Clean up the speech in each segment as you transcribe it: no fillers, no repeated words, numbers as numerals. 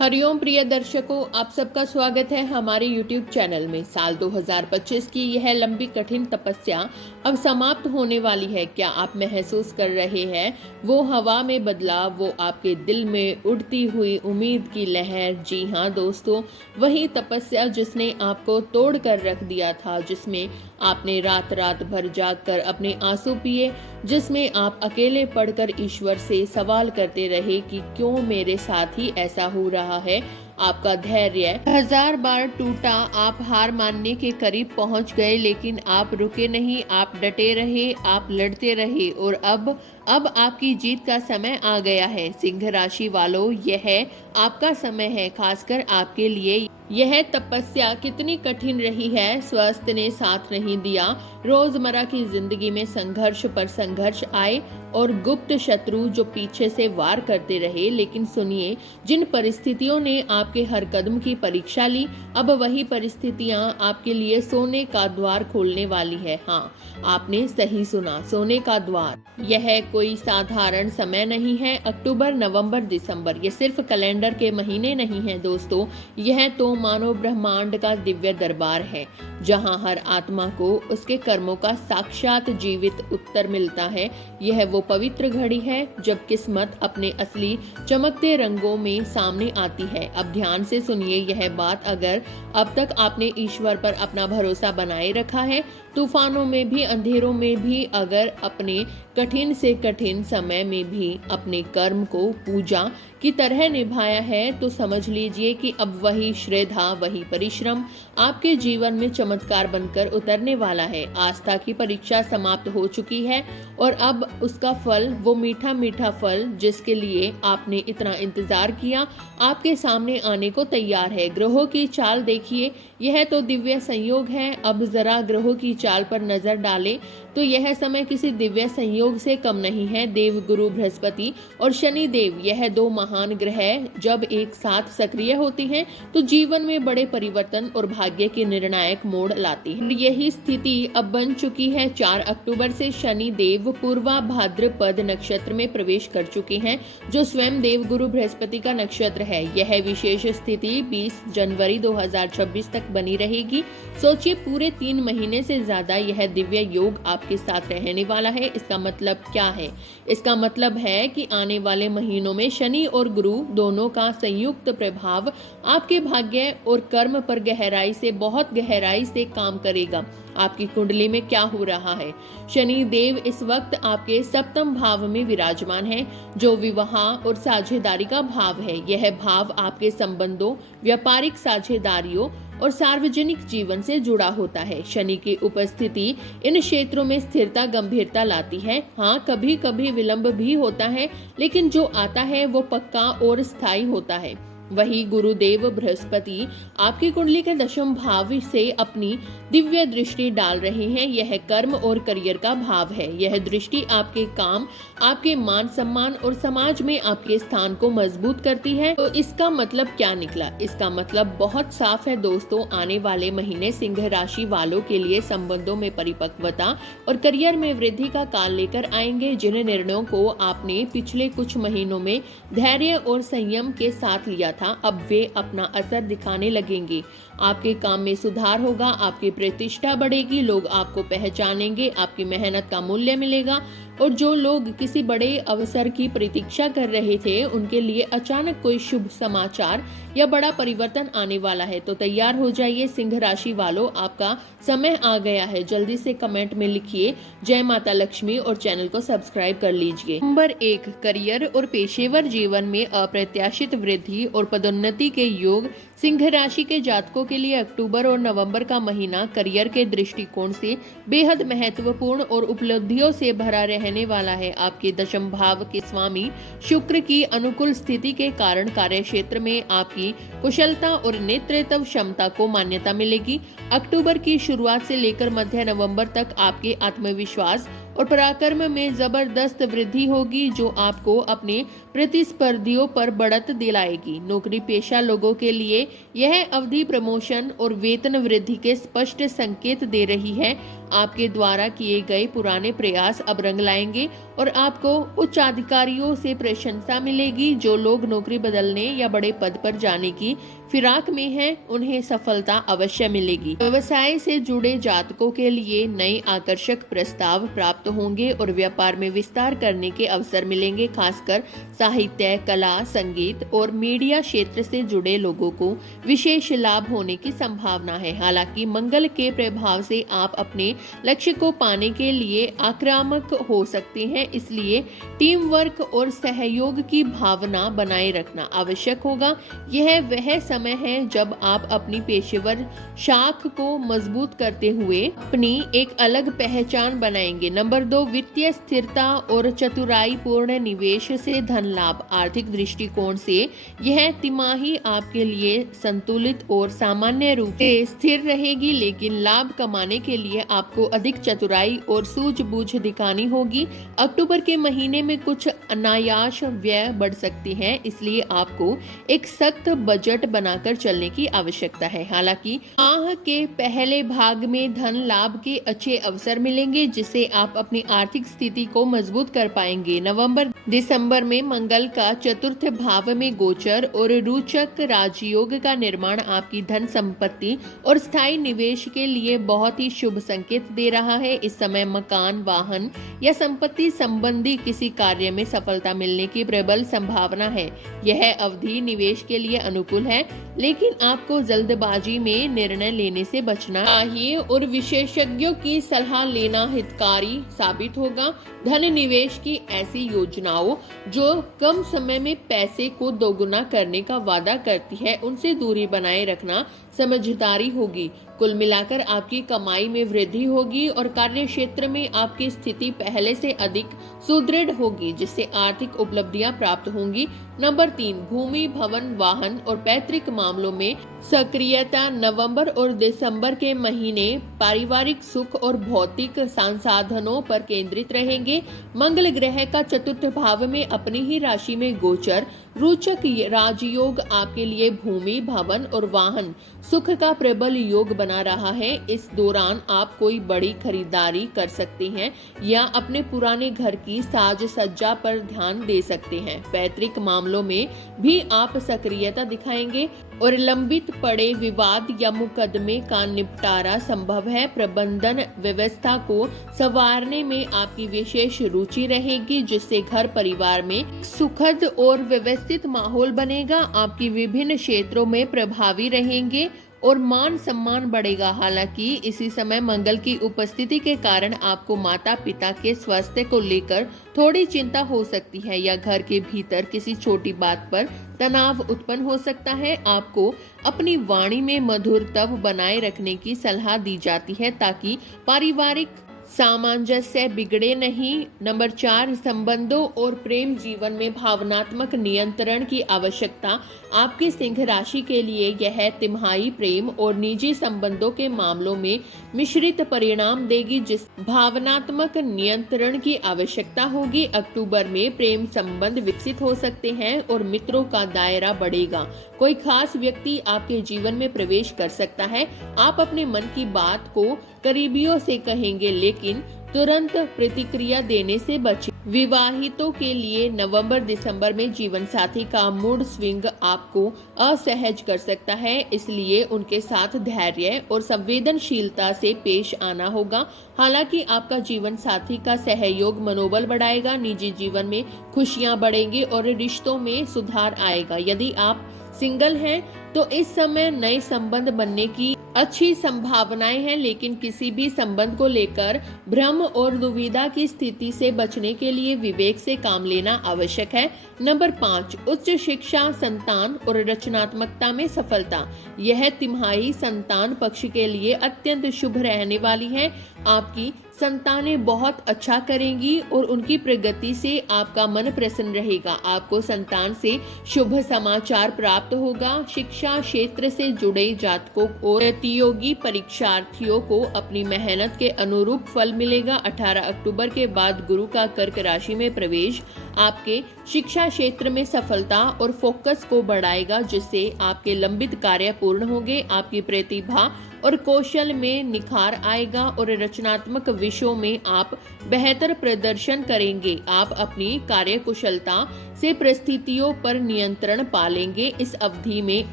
हरिओम प्रिय दर्शकों, आप सबका स्वागत है हमारे YouTube चैनल में। साल 2025 की यह लंबी कठिन तपस्या अब समाप्त होने वाली है। क्या आप महसूस कर रहे हैं वो हवा में बदलाव, वो आपके दिल में उड़ती हुई उम्मीद की लहर? जी हाँ दोस्तों, वही तपस्या जिसने आपको तोड़ कर रख दिया था, जिसमें आपने रात रात भर जागकर अपने आंसू पिए, जिसमें आप अकेले पढ़कर ईश्वर से सवाल करते रहे कि क्यों मेरे साथ ही ऐसा हो रहा है। आपका धैर्य 1000 बार टूटा, आप हार मानने के करीब पहुंच गए, लेकिन आप रुके नहीं, आप डटे रहे, आप लड़ते रहे और अब आपकी जीत का समय आ गया है। सिंह राशि वालों, यह आपका समय है, खासकर आपके लिए। यह तपस्या कितनी कठिन रही है, स्वास्थ्य ने साथ नहीं दिया, रोजमर्रा की जिंदगी में संघर्ष पर संघर्ष आए और गुप्त शत्रु जो पीछे से वार करते रहे। लेकिन सुनिए, जिन परिस्थितियों ने आपके हर कदम की परीक्षा ली, अब वही परिस्थितियां आपके लिए सोने का द्वार खोलने वाली है। हाँ, आपने सही सुना, सोने का द्वार। यह कोई साधारण समय नहीं है। अक्टूबर, नवंबर, दिसंबर, ये सिर्फ कैलेंडर के महीने नहीं हैं दोस्तों, यह तो मानव ब्रह्मांड का दिव्य दरबार है, जहां हर आत्मा को उसके कर्मों का साक्षात जीवित उत्तर मिलता है। यह वो पवित्र घड़ी है जब किस्मत अपने असली चमकते रंगों में सामने आती है। अब ध्यान से सुनिए यह बात, अगर अब तक आपने ईश्वर पर अपना भरोसा बनाए रखा है, तूफानों में भी, अंधेरों में भी, अगर अपने कठिन से कठिन समय में भी अपने कर्म को पूजा की तरह निभाया है, तो समझ लीजिए कि अब वही श्रद्धा, वही परिश्रम आपके जीवन में चमत्कार बनकर उतरने वाला है। आस्था की परीक्षा समाप्त हो चुकी है और अब उसका फल, वो मीठा मीठा फल जिसके लिए आपने इतना इंतजार किया, आपके सामने आने को तैयार है। ग्रहों की चाल देखिए, यह तो दिव्य संयोग है। अब जरा ग्रहों की चाल पर नजर डालें तो यह समय किसी दिव्य संयोग से कम नहीं है। देव गुरु बृहस्पति और शनि देव, यह दो महान ग्रह जब एक साथ सक्रिय होती हैं तो जीवन में बड़े परिवर्तन और भाग्य के निर्णायक मोड़ लाती है। यही स्थिति अब बन चुकी है। 4 अक्टूबर से शनि देव पूर्वा भाद्रपद नक्षत्र में प्रवेश कर चुके हैं, जो स्वयं देव गुरु बृहस्पति का नक्षत्र है। यह विशेष स्थिति 20 जनवरी 2026 तक बनी रहेगी। सोचिए, पूरे 3 महीने से ज्यादा यह दिव्य योग आपके साथ रहने वाला है। इसका मतलब क्या है? इसका मतलब है कि आने वाले महीनों में शनि और गुरु दोनों का संयुक्त प्रभाव आपके भाग्य और कर्म पर गहराई से, बहुत गहराई से काम करेगा। आपकी कुंडली में क्या हो रहा है? शनि देव इस वक्त आपके सप्तम भाव में विराजमान है, जो विवाह और साझेदारी का भाव है। यह भाव आपके संबंधों, व्यापारिक साझेदारियों और सार्वजनिक जीवन से जुड़ा होता है। शनि की उपस्थिति इन क्षेत्रों में स्थिरता, गंभीरता लाती है। हाँ, कभी कभी विलंब भी होता है, लेकिन जो आता है वो पक्का और स्थायी होता है। वही गुरुदेव बृहस्पति आपकी कुंडली के दशम भाव से अपनी दिव्य दृष्टि डाल रहे हैं। यह कर्म और करियर का भाव है। यह दृष्टि आपके काम, आपके मान सम्मान और समाज में आपके स्थान को मजबूत करती है। तो इसका मतलब क्या निकला? इसका मतलब बहुत साफ है दोस्तों, आने वाले महीने सिंह राशि वालों के लिए संबंधों में परिपक्वता और करियर में वृद्धि का काल लेकर आएंगे। जिन निर्णयों को आपने पिछले कुछ महीनों में धैर्य और संयम के साथ लिया था, अब वे अपना असर दिखाने लगेंगे। आपके काम में सुधार होगा, आपकी प्रतिष्ठा बढ़ेगी, लोग आपको पहचानेंगे, आपकी मेहनत का मूल्य मिलेगा। और जो लोग किसी बड़े अवसर की प्रतीक्षा कर रहे थे, उनके लिए अचानक कोई शुभ समाचार या बड़ा परिवर्तन आने वाला है। तो तैयार हो जाइए सिंह राशि वालों, आपका समय आ गया है। जल्दी से कमेंट में लिखिए जय माता लक्ष्मी और चैनल को सब्सक्राइब कर लीजिए। नंबर 1, करियर और पेशेवर जीवन में अप्रत्याशित वृद्धि और पदोन्नति के योग। सिंह राशि के जातकों के लिए अक्टूबर और नवंबर का महीना करियर के दृष्टिकोण से बेहद महत्वपूर्ण और उपलब्धियों से भरा रहने वाला है। आपके दशम भाव के स्वामी शुक्र की अनुकूल स्थिति के कारण कार्य क्षेत्र में आपकी कुशलता और नेतृत्व क्षमता को मान्यता मिलेगी। अक्टूबर की शुरुआत से लेकर मध्य नवंबर तक आपके आत्मविश्वास और पराक्रम में जबरदस्त वृद्धि होगी, जो आपको अपने प्रतिस्पर्धियों पर बढ़त दिलाएगी। नौकरी पेशा लोगों के लिए यह अवधि प्रमोशन और वेतन वृद्धि के स्पष्ट संकेत दे रही है। आपके द्वारा किए गए पुराने प्रयास अब रंग लाएंगे और आपको उच्च अधिकारियों से प्रशंसा मिलेगी। जो लोग नौकरी बदलने या बड़े पद पर जाने की फिराक में हैं, उन्हें सफलता अवश्य मिलेगी। व्यवसाय से जुड़े जातकों के लिए नए आकर्षक प्रस्ताव प्राप्त होंगे और व्यापार में विस्तार करने के अवसर मिलेंगे। खासकर साहित्य, कला, संगीत और मीडिया क्षेत्र से जुड़े लोगों को विशेष लाभ होने की संभावना है। हालांकि मंगल के प्रभाव से आप अपने लक्ष्य को पाने के लिए आक्रामक हो सकते हैं, इसलिए टीम वर्क और सहयोग की भावना बनाए रखना आवश्यक होगा। यह वह समय है जब आप अपनी पेशेवर शाख को मजबूत करते हुए अपनी एक अलग पहचान बनाएंगे। नंबर 2, वित्तीय स्थिरता और चतुराई पूर्ण निवेश से धन लाभ। आर्थिक दृष्टिकोण से यह तिमाही आपके लिए संतुलित और सामान्य रूप से स्थिर रहेगी, लेकिन लाभ कमाने के लिए आपको अधिक चतुराई और सूझबूझ दिखानी होगी। अक्टूबर के महीने में कुछ अनायास व्यय बढ़ सकते हैं, इसलिए आपको एक सख्त बजट बनाकर चलने की आवश्यकता है। हालांकि माह के पहले भाग में धन लाभ के अच्छे अवसर मिलेंगे, जिससे आप अपनी आर्थिक स्थिति को मजबूत कर पाएंगे। नवंबर दिसंबर में मंगल का चतुर्थ भाव में गोचर और रोचक राजयोग का निर्माण आपकी धन संपत्ति और स्थायी निवेश के लिए बहुत ही शुभ संकेत दे रहा है। इस समय मकान, वाहन या संपत्ति संबंधी किसी कार्य में सफलता मिलने की प्रबल संभावना है। यह अवधि निवेश के लिए अनुकूल है, लेकिन आपको जल्दबाजी में निर्णय लेने से बचना चाहिए और विशेषज्ञों की सलाह लेना हितकारी साबित होगा। धन निवेश की ऐसी योजनाओं जो कम समय में पैसे को दोगुना करने का वादा करती है, उनसे दूरी बनाए रखना समझदारी होगी। कुल मिलाकर आपकी कमाई में वृद्धि होगी और कार्य क्षेत्र में आपकी स्थिति पहले से अधिक सुदृढ़ होगी, जिससे आर्थिक उपलब्धियां प्राप्त होंगी। नंबर 3, भूमि, भवन, वाहन और पैतृक मामलों में सक्रियता। नवंबर और दिसंबर के महीने पारिवारिक सुख और भौतिक संसाधनों पर केंद्रित रहेंगे। मंगल ग्रह का चतुर्थ भाव में अपनी ही राशि में गोचर रोचक राजयोग आपके लिए भूमि, भवन और वाहन सुख का प्रबल योग बना रहा है। इस दौरान आप कोई बड़ी खरीदारी कर सकते हैं या अपने पुराने घर की साज सज्जा पर ध्यान दे सकते हैं। पैतृक मामलों में भी आप सक्रियता दिखाएंगे और लंबित पड़े विवाद या मुकदमे का निपटारा संभव है। प्रबंधन व्यवस्था को संवारने में आपकी विशेष रुचि रहेगी, जिससे घर परिवार में सुखद और व्यवस्थित माहौल बनेगा। आपकी विभिन्न क्षेत्रों में प्रभावी रहेंगे और मान सम्मान बढ़ेगा। हालांकि इसी समय मंगल की उपस्थिति के कारण आपको माता पिता के स्वास्थ्य को लेकर थोड़ी चिंता हो सकती है या घर के भीतर किसी छोटी बात पर तनाव उत्पन्न हो सकता है। आपको अपनी वाणी में मधुरता बनाए रखने की सलाह दी जाती है ताकि पारिवारिक सामंजस्य बिगड़े नहीं। नंबर 4, संबंधों और प्रेम जीवन में भावनात्मक नियंत्रण की आवश्यकता। आपकी सिंह राशि के लिए यह तिमाही प्रेम और निजी संबंधों के मामलों में मिश्रित परिणाम देगी, जिस भावनात्मक नियंत्रण की आवश्यकता होगी। अक्टूबर में प्रेम संबंध विकसित हो सकते हैं और मित्रों का दायरा बढ़ेगा। कोई खास व्यक्ति आपके जीवन में प्रवेश कर सकता है। आप अपने मन की बात को करीबियों से कहेंगे, लेकिन तुरंत प्रतिक्रिया देने से बचें। विवाहितों के लिए नवंबर दिसंबर में जीवन साथी का मूड स्विंग आपको असहज कर सकता है, इसलिए उनके साथ धैर्य और संवेदनशीलता से पेश आना होगा। हालांकि आपका जीवन साथी का सहयोग मनोबल बढ़ाएगा, निजी जीवन में खुशियां बढ़ेंगी और रिश्तों में सुधार आएगा। यदि आप सिंगल हैं तो इस समय नए संबंध बनने की अच्छी संभावनाएं हैं, लेकिन किसी भी संबंध को लेकर भ्रम और दुविधा की स्थिति से बचने के लिए विवेक से काम लेना आवश्यक है। नंबर 5, उच्च शिक्षा, संतान और रचनात्मकता में सफलता। यह तिमाही संतान पक्ष के लिए अत्यंत शुभ रहने वाली है। आपकी संतानें बहुत अच्छा करेंगी और उनकी प्रगति से आपका मन प्रसन्न रहेगा। आपको संतान से शुभ समाचार प्राप्त होगा। शिक्षा क्षेत्र से जुड़े जातकों और प्रतियोगी परीक्षार्थियों को अपनी मेहनत के अनुरूप फल मिलेगा। 18 अक्टूबर के बाद गुरु का कर्क राशि में प्रवेश आपके शिक्षा क्षेत्र में सफलता और फोकस को बढ़ाएगा, जिससे आपके लंबित कार्य पूर्ण होंगे। आपकी प्रतिभा और कौशल में निखार आएगा और रचनात्मक विषयों में आप बेहतर प्रदर्शन करेंगे। आप अपनी कार्यकुशलता से परिस्थितियों पर नियंत्रण पालेंगे। इस अवधि में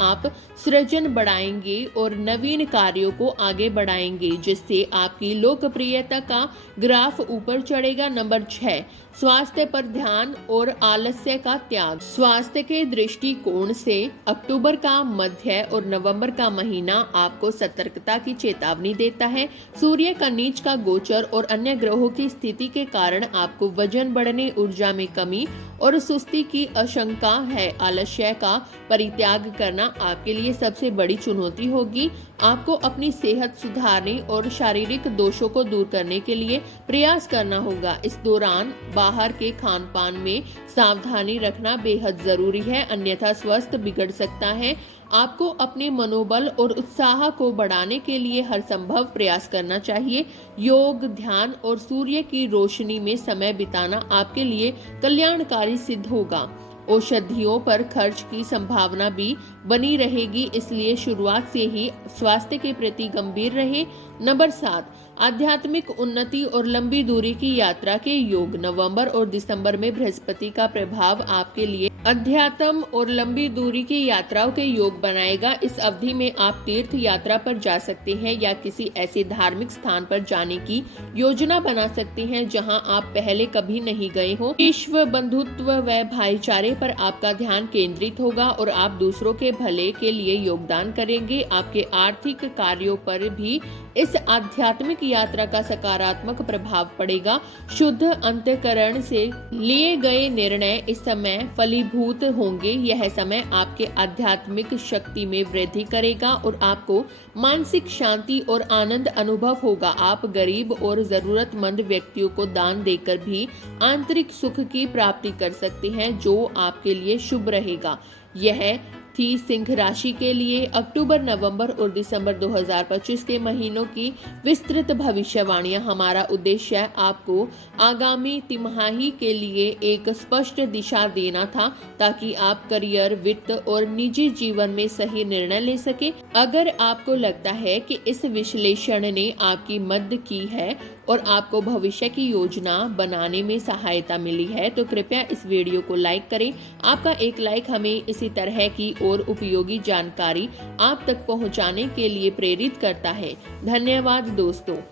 आप सृजन बढ़ाएंगे और नवीन कार्यों को आगे बढ़ाएंगे, जिससे आपकी लोकप्रियता का ग्राफ ऊपर चढ़ेगा। नंबर 6, स्वास्थ्य पर ध्यान और आलस्य का त्याग। स्वास्थ्य के दृष्टिकोण से अक्टूबर का मध्य और नवंबर का महीना आपको सतर्कता की चेतावनी देता है। सूर्य का नीच का गोचर और अन्य ग्रहों की स्थिति के कारण आपको वजन बढ़ने, ऊर्जा में कमी और सुस्ती की आशंका है। आलस्य का परित्याग करना आपके लिए सबसे बड़ी चुनौती होगी। आपको अपनी सेहत सुधारने और शारीरिक दोषों को दूर करने के लिए प्रयास करना होगा। इस दौरान बाहर के खान पान में सावधानी रखना बेहद जरूरी है, अन्यथा स्वास्थ्य बिगड़ सकता है। आपको अपने मनोबल और उत्साह को बढ़ाने के लिए हर संभव प्रयास करना चाहिए। योग, ध्यान और सूर्य की रोशनी में समय बिताना आपके लिए कल्याणकारी सिद्ध होगा। औषधियों पर खर्च की संभावना भी बनी रहेगी, इसलिए शुरुआत से ही स्वास्थ्य के प्रति गंभीर रहे। नंबर 7, आध्यात्मिक उन्नति और लंबी दूरी की यात्रा के योग। नवंबर और दिसंबर में बृहस्पति का प्रभाव आपके लिए अध्यात्म और लंबी दूरी की यात्राओं के योग बनाएगा। इस अवधि में आप तीर्थ यात्रा पर जा सकते हैं या किसी ऐसे धार्मिक स्थान पर जाने की योजना बना सकते हैं जहां आप पहले कभी नहीं गए हो। विश्व बंधुत्व व भाईचारे पर आपका ध्यान केंद्रित होगा और आप दूसरों के भले के लिए योगदान करेंगे। आपके आर्थिक कार्यों पर भी इस आध्यात्मिक यात्रा का सकारात्मक प्रभाव पड़ेगा। शुद्ध अंतःकरण से लिए गए निर्णय इस समय फलीभूत होंगे। यह समय आपके आध्यात्मिक शक्ति में वृद्धि करेगा और आपको मानसिक शांति और आनंद अनुभव होगा। आप गरीब और जरूरतमंद व्यक्तियों को दान देकर भी आंतरिक सुख की प्राप्ति कर सकते हैं, जो आपके लिए शुभ रहेगा। यह थी सिंह राशि के लिए अक्टूबर, नवंबर और दिसंबर 2025 के महीनों की विस्तृत भविष्यवाणियां। हमारा उद्देश्य आपको आगामी तिमाही के लिए एक स्पष्ट दिशा देना था, ताकि आप करियर, वित्त और निजी जीवन में सही निर्णय ले सके। अगर आपको लगता है कि इस विश्लेषण ने आपकी मदद की है और आपको भविष्य की योजना बनाने में सहायता मिली है, तो कृपया इस वीडियो को लाइक करें। आपका एक लाइक हमें इसी तरह की और उपयोगी जानकारी आप तक पहुंचाने के लिए प्रेरित करता है। धन्यवाद दोस्तों।